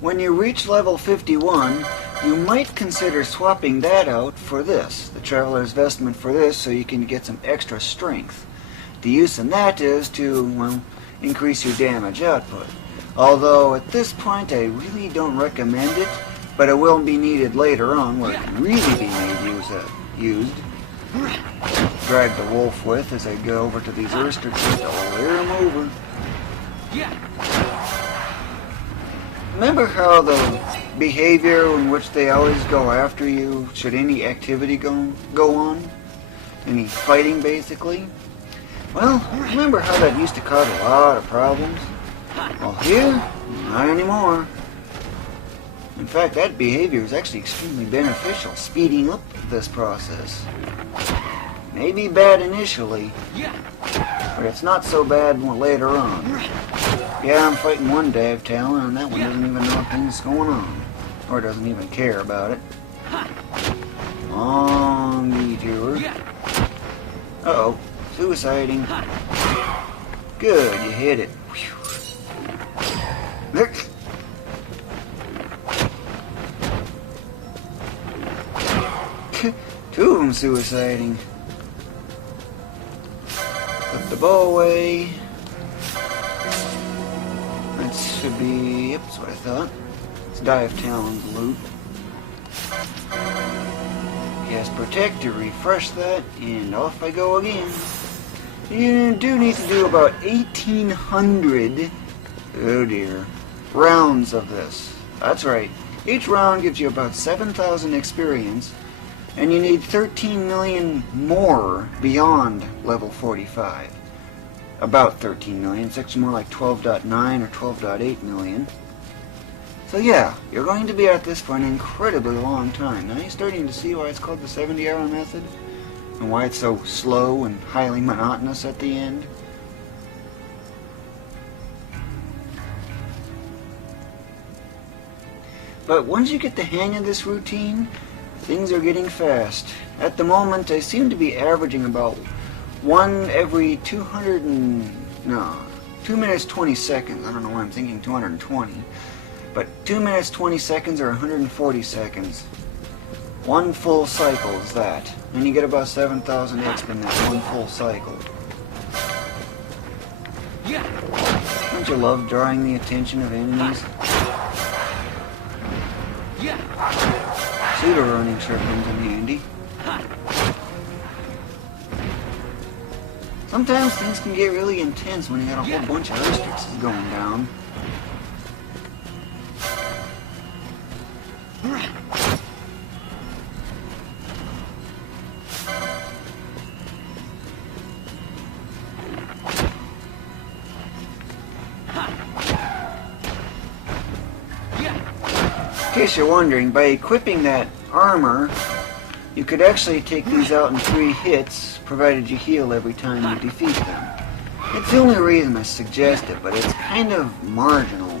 When you reach level 51, you might consider swapping that out for this, the Traveler's Vestment for this, so you can get some extra strength. The use in that is to, well, increase your damage output. Although at this point I really don't recommend it, but it will be needed later on where it can really be made used. Drag the wolf with as I go over to these oyster trees to lure him over. Remember how the behavior in which they always go after you should any activity go on? Any fighting, basically? Well, remember how that used to cause a lot of problems? Well, here, not anymore. In fact, that behavior is actually extremely beneficial, speeding up this process. Maybe bad initially, but it's not so bad later on. Yeah, I'm fighting one dive talon, and that one doesn't even know things going on, or doesn't even care about it. Long detour. Uh-oh, suiciding. Good, you hit it. There. Two of them suiciding. Put the bow away. That should be, yep, that's what I thought. Let's dive talon's loot. Cast protect to refresh that, and off I go again. You do need to do about 1,800, oh dear, rounds of this. That's right. Each round gives you about 7,000 experience, and you need 13 million more beyond level 45. About 13 million. It's actually more like 12.9 or 12.8 million. So yeah, you're going to be at this for an incredibly long time. Now you're starting to see why it's called the 70-hour method, and why it's so slow and highly monotonous at the end. But once you get the hang of this routine, things are getting fast. At the moment, I seem to be averaging about 1 every 2 minutes 20 seconds. I don't know why I'm thinking 220. But 2 minutes 20 seconds or 140 seconds. One full cycle is that. And you get about 7,000 XP in that one full cycle. Don't you love drawing the attention of enemies? Pseudo running sure comes in handy. Sometimes things can get really intense when you got a whole bunch of oysters going down. In case you're wondering, by equipping that armor, you could actually take these out in 3 hits, provided you heal every time you defeat them. It's the only reason I suggest it, but it's kind of marginal.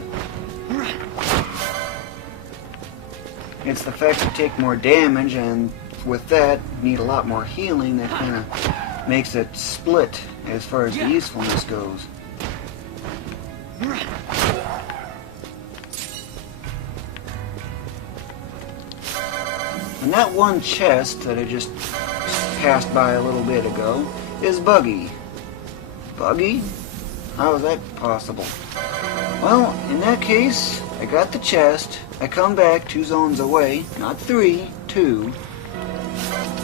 It's the fact you take more damage, and with that, you need a lot more healing that kind of makes it split as far as the usefulness goes. And that one chest that I just passed by a little bit ago is buggy. Buggy? How is that possible? Well, in that case, I got the chest, I come back 2 zones away, not 3, 2,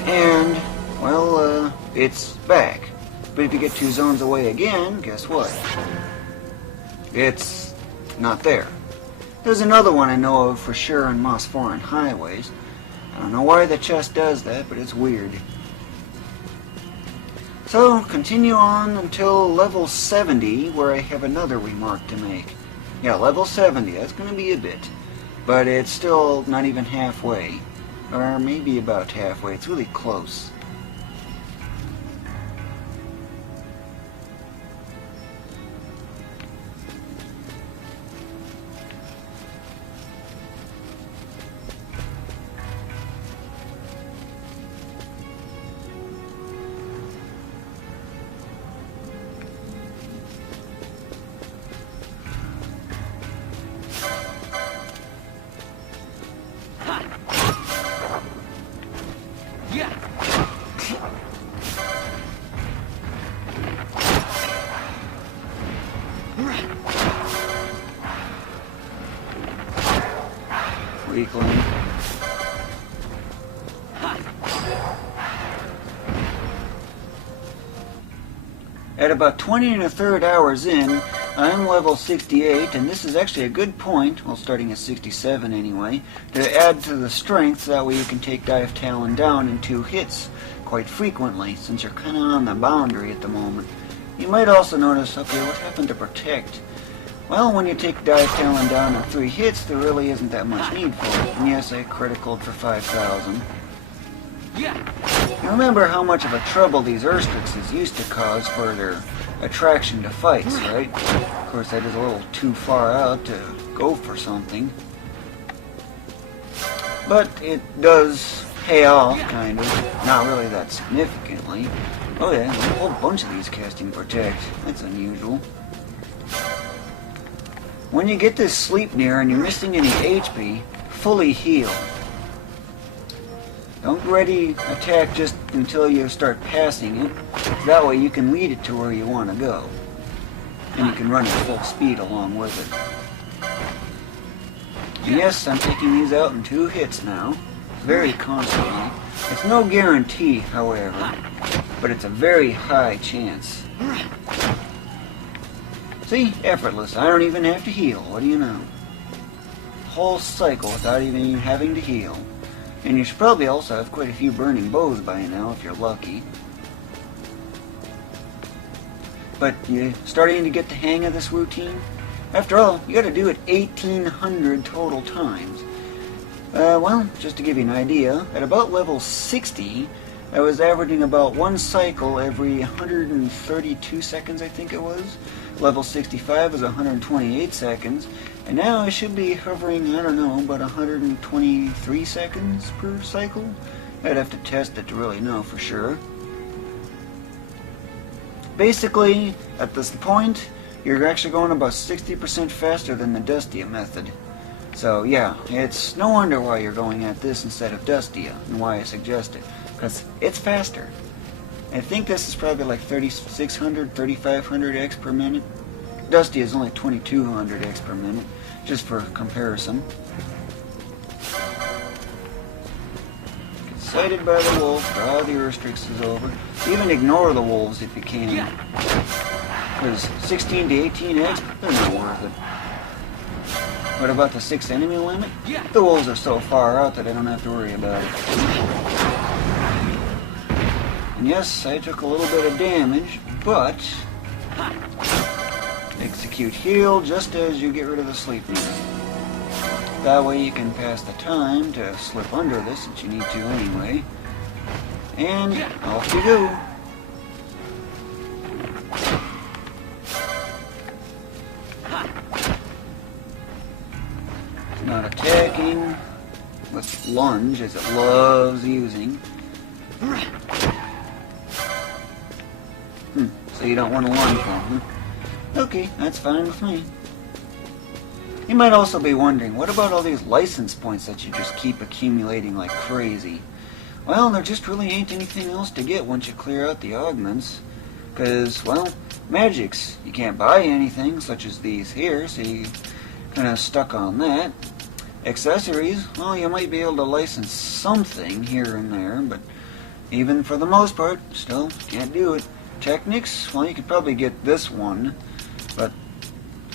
and, well, it's back. But if you get 2 zones away again, guess what? It's not there. There's another one I know of for sure on Moss Foreign highways. I don't know why the chest does that, but it's weird. So, continue on until level 70, where I have another remark to make. Yeah, level 70, that's going to be a bit. But it's still not even halfway. Or maybe about halfway. It's really close. weakling. At about 20 1/3 hours in, I'm level 68, and this is actually a good point, well starting at 67 anyway, to add to the strength, so that way you can take Dive Talon down in 2 hits quite frequently, since you're kind of on the boundary at the moment. You might also notice, okay, what happened to Protect? Well, when you take Dive Talon down in 3 hits, there really isn't that much need for it. And yes, I criticaled for 5,000. You remember how much of a trouble these Urstrixes used to cause for their attraction to fights, right? Of course, that is a little too far out to go for something. But it does pay off, kind of. Not really that significantly. Oh yeah, there's a whole bunch of these casting Protect. That's unusual. When you get this sleep near and you're missing any HP, fully heal. Don't ready attack just until you start passing it. That way you can lead it to where you want to go. And you can run at full speed along with it. And yes, I'm taking these out in 2 hits now. Very constantly. It's no guarantee, however, but it's a very high chance. See? Effortless. I don't even have to heal. What do you know? Whole cycle without even having to heal. And you should probably also have quite a few burning bows by now if you're lucky. But you're starting to get the hang of this routine. After all, you gotta do it 1,800 total times. Well, just to give you an idea, at about level 60, I was averaging about 1 cycle every 132 seconds, I think it was. Level 65 was 128 seconds. And now I should be hovering, I don't know, about 123 seconds per cycle. I'd have to test it to really know for sure. Basically, at this point, you're actually going about 60% faster than the Dustia method. So yeah, it's no wonder why you're going at this instead of Dustia, and why I suggest it. Because it's faster. I think this is probably like 3,600, 3,500 X per minute. Dusty is only 2,200 X per minute, just for comparison. Get sighted by the wolf, draw the Urstrixes over. Even ignore the wolves if you can. Because 16 to 18 X, they're not worth it. What about the 6 enemy limit? The wolves are so far out that I don't have to worry about it. And yes, I took a little bit of damage, but execute heal just as you get rid of the sleep meter. That way you can pass the time to slip under this since you need to anyway. And off you go. It's not attacking with lunge as it loves using. So you don't want to lunge from, huh? Okay, that's fine with me. You might also be wondering, what about all these license points that you just keep accumulating like crazy? Well, there just really ain't anything else to get once you clear out the augments. Because, well, magics. You can't buy anything, such as these here, so you kind of stuck on that. Accessories, well, you might be able to license something here and there, but even for the most part, still can't do it. Technics, well, you could probably get this one, but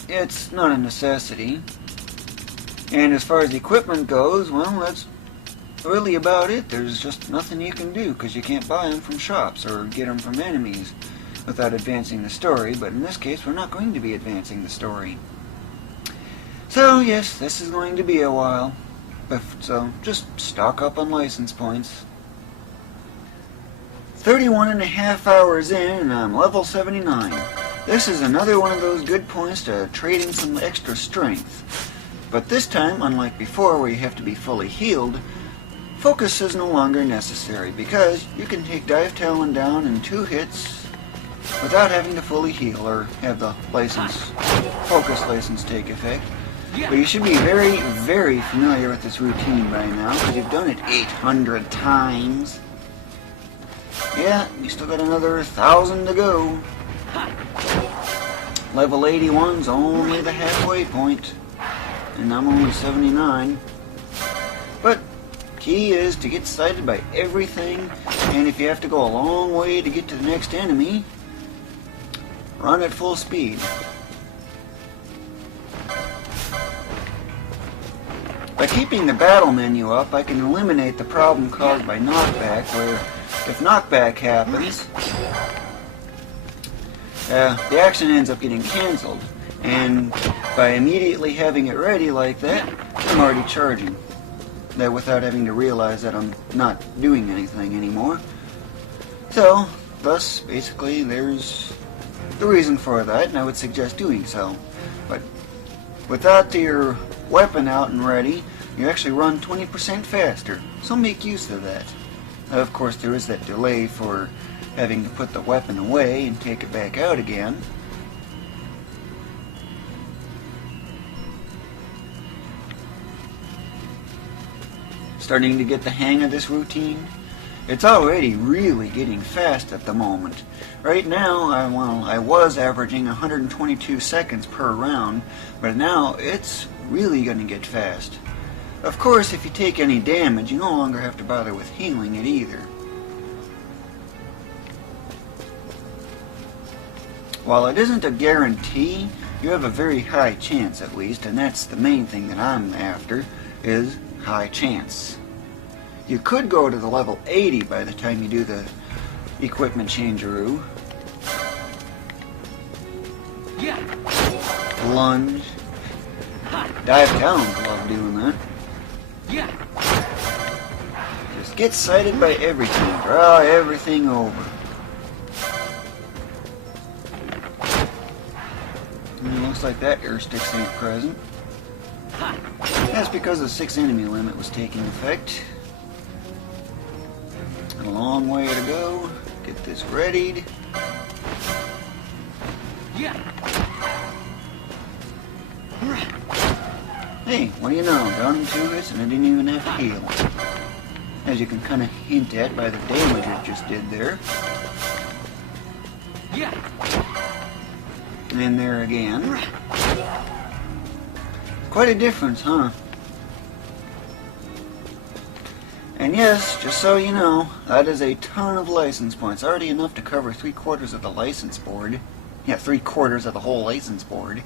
it's not a necessity. And as far as equipment goes, well, that's really about it. There's just nothing you can do because you can't buy them from shops or get them from enemies without advancing the story. But in this case, we're not going to be advancing the story. So yes, this is going to be a while. So just stock up on license points. 31.5 hours in, and I'm level 79. This is another one of those good points to trade in some extra strength. But this time, unlike before where you have to be fully healed, focus is no longer necessary because you can take Dive Talon down in 2 hits without having to fully heal or have the focus license take effect. But you should be very, very familiar with this routine by now because you've done it 800 times. Yeah, you still got another 1,000 to go. Level 81's only the halfway point, and I'm only 79. But key is to get sighted by everything, and if you have to go a long way to get to the next enemy, run at full speed. By keeping the battle menu up, I can eliminate the problem caused by knockback, where if knockback happens, the action ends up getting cancelled. And by immediately having it ready like that, I'm already charging. That without having to realize that I'm not doing anything anymore. So, thus, basically, there's the reason for that, and I would suggest doing so. But without your weapon out and ready, you actually run 20% faster. So make use of that. Of course, there is that delay for having to put the weapon away and take it back out again. Starting to get the hang of this routine. It's already really getting fast at the moment. Right now, I was averaging 122 seconds per round, but now it's really going to get fast. Of course, if you take any damage, you no longer have to bother with healing it either. While it isn't a guarantee, you have a very high chance at least, and that's the main thing that I'm after, is high chance. You could go to the level 80 by the time you do the equipment changeroo. Lunge. Dive talons love doing that. Just get sighted by everything. Draw everything over. And it looks like that air sticks ain't present. That's because the 6 enemy limit was taking effect. A long way to go. Get this readied. Hey, what do you know? Done 2 hits and I didn't even have to heal. As you can kind of hint at by the damage it just did there. And there again. Quite a difference, huh? And yes, just so you know, that is a ton of license points. Already enough to cover 3/4 of the license board. Yeah, 3/4 of the whole license board.